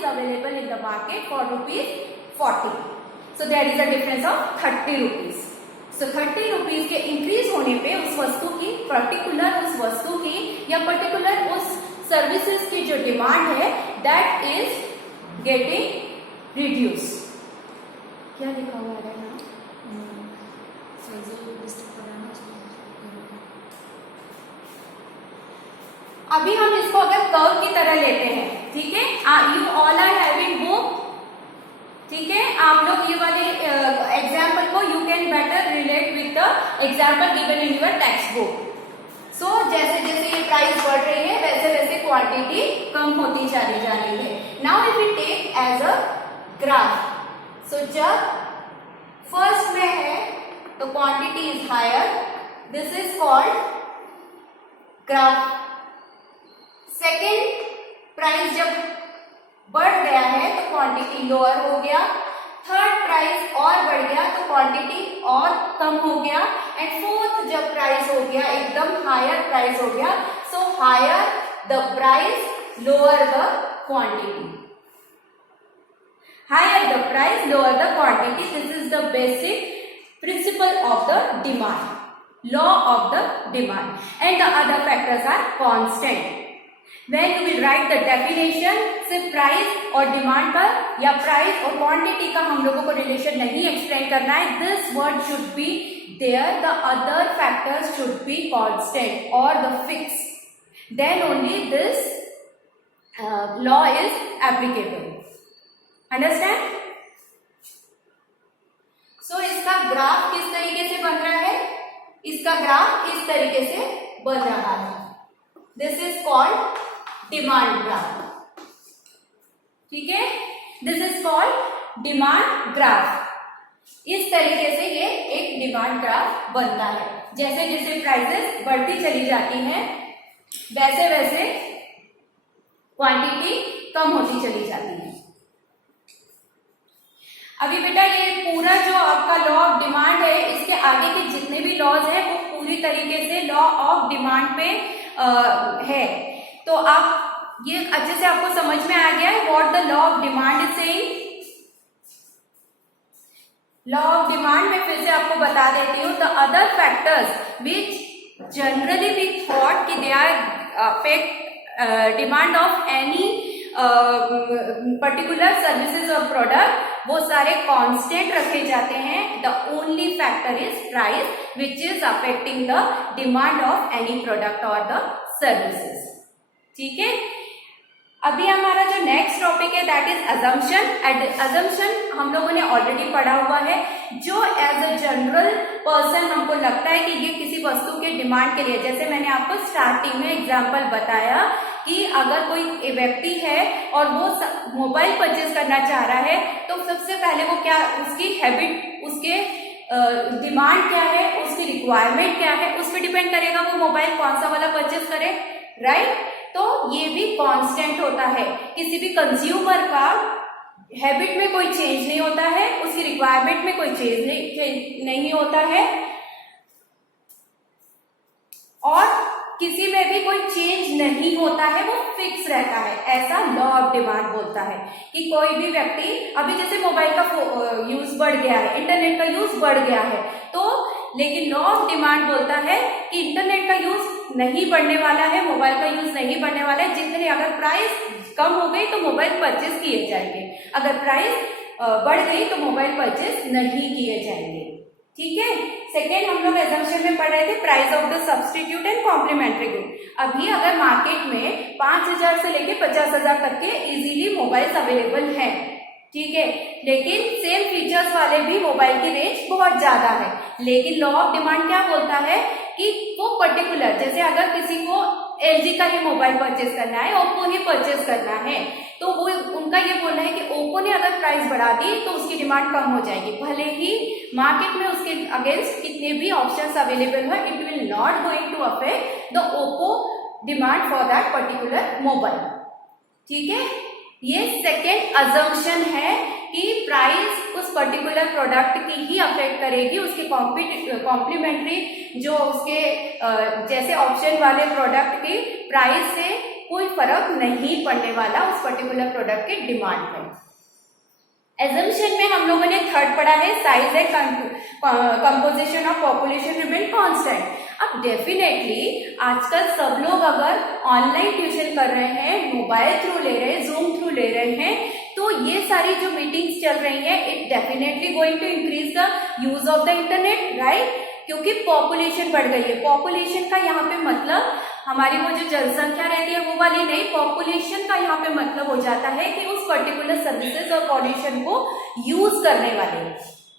is available in the market for ₹40. So there is a difference of 30 rupees. So 30 rupees के increase होने पे उस वस्तु की पर्टिकुलर उस वस्तु की या पर्टिकुलर उस सर्विसेज की जो डिमांड है दैट इज गेटिंग रिड्यूस। क्या लिखा हुआ है ना? अभी हम इसको अगर कर्व की तरह लेते हैं, ठीक है, you all are having book, ठीक है, आप लोग ये वाले एग्जाम्पल को you can better relate with the example given in your text book. So जैसे जैसे ये प्राइस बढ़ रही है वैसे वैसे क्वांटिटी कम होती चली जा रही है। Now if you take as a graph, so जब फर्स्ट में है तो quantity is higher, this is called graph. Second price जब बढ़ गया है तो क्वांटिटी लोअर हो गया, थर्ड प्राइस और बढ़ गया तो क्वांटिटी और कम हो गया, एंड फोर्थ जब प्राइस हो गया एकदम हायर प्राइस हो गया, so higher the price lower the quantity, higher the price lower the quantity. This is the basic principle of the demand, law of the demand, and the other factors are constant. When you will write the definition, सिर्फ price और demand पर या price और quantity का हम लोगों को relation नहीं एक्सप्लेन करना है, this word should be there, the other factors should be constant और the fix, then only this law is applicable. Understand? So इसका ग्राफ किस तरीके से बन रहा है? इसका ग्राफ इस तरीके से बन रहा है, this is called demand graph, ठीक है, this is called demand graph. इस तरीके से ये एक डिमांड ग्राफ बनता है। जैसे जैसे प्राइसेस बढ़ती चली जाती हैं वैसे वैसे क्वांटिटी कम होती चली जाती है। अभी बेटा ये पूरा जो आपका लॉ ऑफ डिमांड है, इसके आगे के जितने भी लॉज हैं वो पूरी तरीके से लॉ ऑफ डिमांड पे है। तो आप ये अच्छे से आपको समझ में आ गया है what the law of demand is saying. Law of demand में फिर से आपको बता देती हूँ, the other factors which generally we thought कि they are affect demand of any particular services और प्रोडक्ट, वो सारे कांस्टेंट रखे जाते हैं। The only factor is price which is affecting the demand of any product और द सर्विसेज, ठीक है। अभी हमारा जो नेक्स्ट टॉपिक है दैट इज अजम्पशन। अजम्पशन हम लोगों ने ऑलरेडी पढ़ा हुआ है। जो एज अ जनरल पर्सन हमको लगता है कि ये किसी वस्तु के डिमांड के लिए, जैसे मैंने आपको स्टार्टिंग में एग्जांपल बताया कि अगर कोई व्यक्ति है और वो मोबाइल परचेज करना चाह रहा है तो सबसे पहले वो क्या, उसकी हैबिट, उसके डिमांड क्या है, उसकी रिक्वायरमेंट क्या है, उस पर डिपेंड करेगा वो मोबाइल कौन सा वाला परचेज करे, राइट। तो ये भी कांस्टेंट होता है। किसी भी कंज्यूमर का हैबिट में कोई चेंज नहीं होता है, उसकी रिक्वायरमेंट में कोई चेंज नहीं होता है, और किसी में भी कोई चेंज नहीं होता है, वो फिक्स रहता है। ऐसा लॉ ऑफ डिमांड बोलता है कि कोई भी व्यक्ति, अभी जैसे मोबाइल का यूज बढ़ गया है, इंटरनेट का यूज बढ़ गया है, तो लेकिन लॉ ऑफ डिमांड बोलता है कि इंटरनेट का यूज नहीं बढ़ने वाला है, मोबाइल का यूज नहीं बढ़ने वाला है। जितने अगर प्राइस कम हो गई तो मोबाइल परचेज किए जाएंगे, अगर प्राइस बढ़ गई तो मोबाइल परचेज नहीं किए जाएंगे, ठीक है। सेकेंड हम लोग एजम्पशन में पढ़ रहे थे price of the substitute and complementary good. अभी अगर मार्केट में 5,000 से लेके 50,000 तक के इजीली मोबाइल्स अवेलेबल हैं, ठीक है, लेकिन सेम फीचर्स वाले भी मोबाइल की रेंज बहुत ज्यादा है। लेकिन लॉ ऑफ डिमांड क्या बोलता है कि वो पर्टिकुलर, जैसे अगर किसी को LG का ही मोबाइल परचेज करना है, ओप्पो ही परचेज करना है, तो वो उनका ये बोलना है कि ओप्पो ने अगर प्राइस बढ़ा दी तो उसकी डिमांड कम हो जाएगी, भले ही मार्केट में उसके अगेंस्ट कितने भी ऑप्शंस अवेलेबल है, it will not going to affect the Oppo demand for that particular mobile, ठीक है। ये सेकेंड अजम्पशन है कि प्राइस उस पर्टिकुलर प्रोडक्ट की ही अफेक्ट करेगी, उसके कॉम्प्लीमेंट्री जो उसके जैसे ऑप्शन वाले प्रोडक्ट की प्राइस से कोई फर्क नहीं पड़ने वाला उस पर्टिकुलर प्रोडक्ट के डिमांड में। एजम्पशन में हम लोगों ने थर्ड पढ़ा है size and composition of population remain constant. अब डेफिनेटली आजकल सब लोग अगर ऑनलाइन ट्यूशन कर रहे हैं, मोबाइल थ्रू ले रहे हैं, जूम थ्रू ले रहे हैं, तो ये सारी जो मीटिंग्स चल रही है it definitely going to increase the use of the internet, right? क्योंकि पॉपुलेशन बढ़ गई है। पॉपुलेशन का यहाँ पे मतलब हमारी वो जो जनसंख्या रहती है वो वाली नहीं, पॉपुलेशन का यहाँ पे मतलब हो जाता है कि उस पर्टिकुलर सर्विसेज और पॉल्यूशन को यूज करने वाले,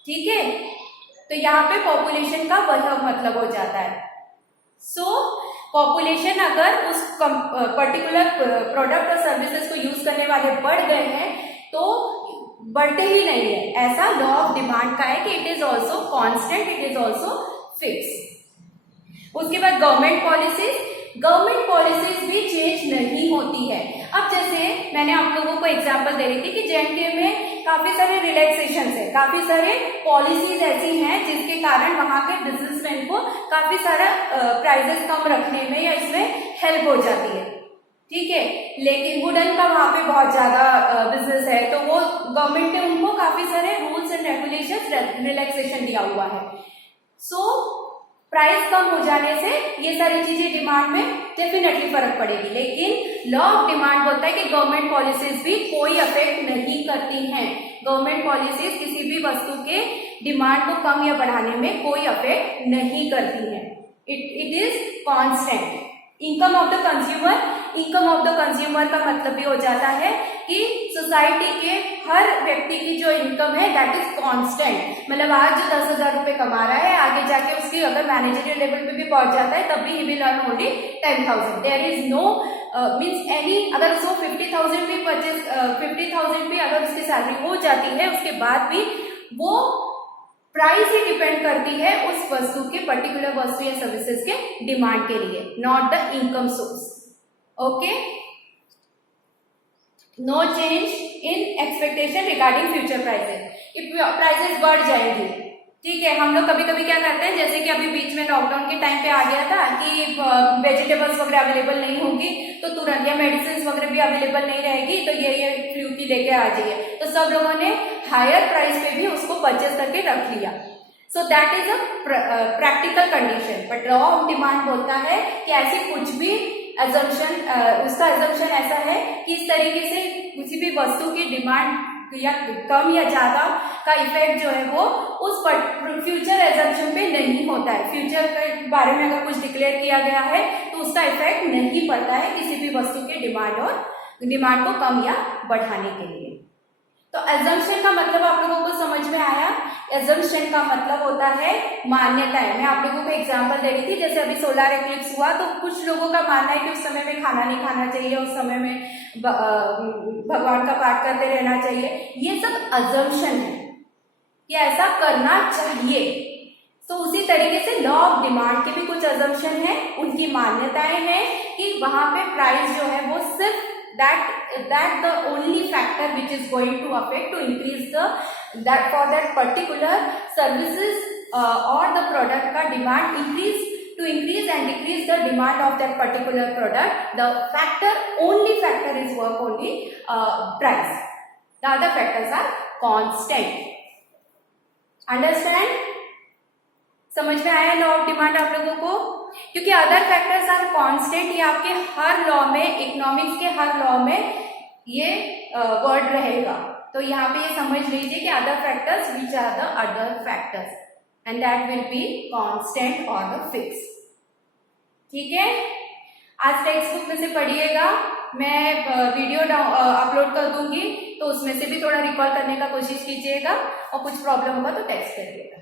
ठीक है? तो यहाँ पे पॉपुलेशन का वह मतलब हो जाता है। सो पॉपुलेशन अगर उस पर्टिकुलर प्रोडक्ट और सर्विसेज को यूज करने वाले बढ़ गए हैं तो बढ़ते ही नहीं है, ऐसा लॉ ऑफ डिमांड का है कि it is also constant, it is also fix. उसके बाद गवर्नमेंट पॉलिसीज भी चेंज नहीं होती है। अब जैसे मैंने आप लोगों को एग्जांपल दे रही थी कि JNK में काफी सारे रिलैक्सेशन है, काफी सारे पॉलिसीज ऐसी हैं जिसके कारण वहां के बिजनेसमैन को काफी सारा प्राइजेस कम रखने में या इसमें हेल्प हो जाती है, ठीक है? लेकिन वुडन का वहां पे बहुत ज्यादा बिजनेस है, तो वो गवर्नमेंट ने उनको काफी सारे रूल्स एंड रेगुलेशंस रिलैक्सेशन दिया हुआ है। सो प्राइस कम हो जाने से ये सारी चीजें डिमांड में डेफिनेटली फर्क पड़ेगी, लेकिन लॉ ऑफ डिमांड बोलता है कि गवर्नमेंट पॉलिसीज भी कोई अफेक्ट नहीं करती हैं। गवर्नमेंट पॉलिसीज किसी भी वस्तु के डिमांड को कम या बढ़ाने में कोई अफेक्ट नहीं करती हैं। It is constant. Income of the consumer का मतलब भी हो जाता है कि सोसाइटी के हर व्यक्ति की जो इनकम है दैट इज कांस्टेंट। मतलब आज जो 10,000 रुपए कमा रहा है, आगे जाके उसकी अगर मैनेजरियल लेवल पे भी पहुंच जाता है तब भी he will earn only 10,000। There is no means any, अगर उसको 50,000 भी अगर उसकी सैलरी हो जाती है उसके बाद भी वो प्राइस ही डिपेंड करती है उस वस्तु के, पर्टिकुलर वस्तु या सर्विसेज के डिमांड के लिए, not the income source. Okay, no change in expectation regarding future prices. Prices बढ़ जाएंगी, ठीक है? हम लोग कभी कभी क्या करते हैं, जैसे कि अभी बीच में लॉकडाउन के टाइम पे आ गया था कि वेजिटेबल्स वगैरह अवेलेबल नहीं होंगी तो तुरंत, या मेडिसिन वगैरह भी अवेलेबल नहीं रहेगी तो ये फ्लू की लेके आ जाइए, तो सब लोगों ने हायर प्राइस पे भी उसको परचेज करके रख लिया। So that is a practical condition. But law of demand बोलता है कि ऐसे कुछ भी एजम्पशन, उसका एजम्पशन ऐसा है कि इस तरीके से किसी भी वस्तु की डिमांड या कम या ज्यादा का इफेक्ट जो है वो उस फ्यूचर एजम्पशन पे नहीं होता है। फ्यूचर के बारे में अगर कुछ डिक्लेयर किया गया है तो उसका इफेक्ट नहीं पड़ता है किसी भी वस्तु के डिमांड को कम या बढ़ाने के लिए। तो एजम्पशन का मतलब आप लोगों को समझ में आया? एजम्पशन का मतलब होता है मान्यताएं। मैं आप लोगों को एग्जांपल दे रही थी, जैसे अभी सोलर एक्लिप्स हुआ तो कुछ लोगों का मानना है कि उस समय में खाना नहीं खाना चाहिए, उस समय में भगवान का पाठ करते रहना चाहिए। ये सब अजम्पशन है कि ऐसा करना चाहिए। तो उसी तरीके से लॉ ऑफ डिमांड के भी कुछ अजम्पशन है, उनकी मान्यताएं हैं कि वहां पे प्राइस जो है वो सिर्फ that the only factor which is going to affect to increase that for that particular services or the product का demand to increase and decrease the demand of that particular product, the only factor is work only price. The other factors are constant. Understand? समझ में आया law of demand आप लोगों को? क्योंकि other factors are constant, ये आपके हर law में, इकोनॉमिक्स के हर लॉ में ये वर्ड रहेगा। तो यहाँ पे ये समझ लीजिए कि other factors which are the other factors and that will be constant और द फिक्स। ठीक है, आज टेक्स्ट बुक में से पढ़िएगा, मैं वीडियो अपलोड कर दूंगी तो उसमें से भी थोड़ा रिकॉल करने का कोशिश कीजिएगा और कुछ प्रॉब्लम होगा तो टेक्स्ट करिएगा।